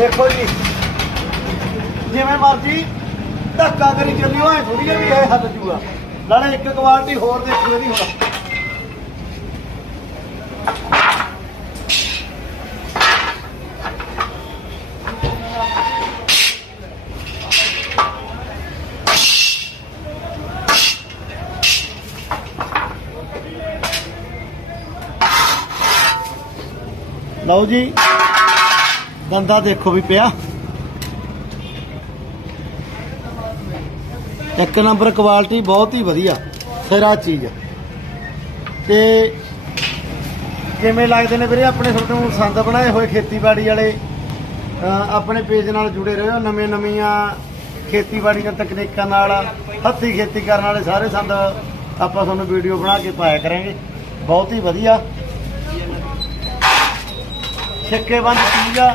ਦੇਖੋ ਜੀ। ਜਿਵੇਂ ਮਰਜ਼ੀ ਧੱਕਾ ਕਰੀ ਚੱਲਿਓ, ਐ ਥੋੜੀ ਜਿਹੀ ਵੀ ਇਹ ਹੱਲ ਜੂਗਾ ਨਾਲੇ ਇੱਕ ਕੁਆਲਟੀ ਹੋਰ ਦੇਖੋ ਇਹਦੀ ਹੁਣ। ਲਓ ਜੀ। ਦੰਦਾ ਦੇਖੋ ਵੀ ਪਿਆ। ਇੱਕ ਨੰਬਰ ਕੁਆਲਿਟੀ ਬਹੁਤ ਹੀ ਵਧੀਆ ਸਿਰਾ ਚੀਜ਼ ਤੇ ਕਿਵੇਂ ਲੱਗਦੇ ਨੇ ਵੀਰੇ ਆਪਣੇ ਤੁਹਾਨੂੰ ਸੰਦ ਬਣਾਏ ਹੋਏ ਖੇਤੀਬਾੜੀ ਵਾਲੇ? ਆਪਣੇ ਪੇਜ ਨਾਲ ਜੁੜੇ ਰਹੋ, ਨਵੇਂ ਨਵੀਆਂ ਖੇਤੀਬਾੜੀ ਦੀਆਂ ਤਕਨੀਕਾਂ ਨਾਲ, ਹੱਥੀ ਖੇਤੀ ਕਰਨ ਵਾਲੇ ਸਾਰੇ ਸੰਦ ਆਪਾਂ ਤੁਹਾਨੂੰ ਵੀਡੀਓ ਬਣਾ ਕੇ ਪਾਇਆ ਕਰਾਂਗੇ। ਬਹੁਤ ਹੀ ਵਧੀਆ। ਛੱਕੇ ਬੰਦ ਚੀਜ਼ ਆ।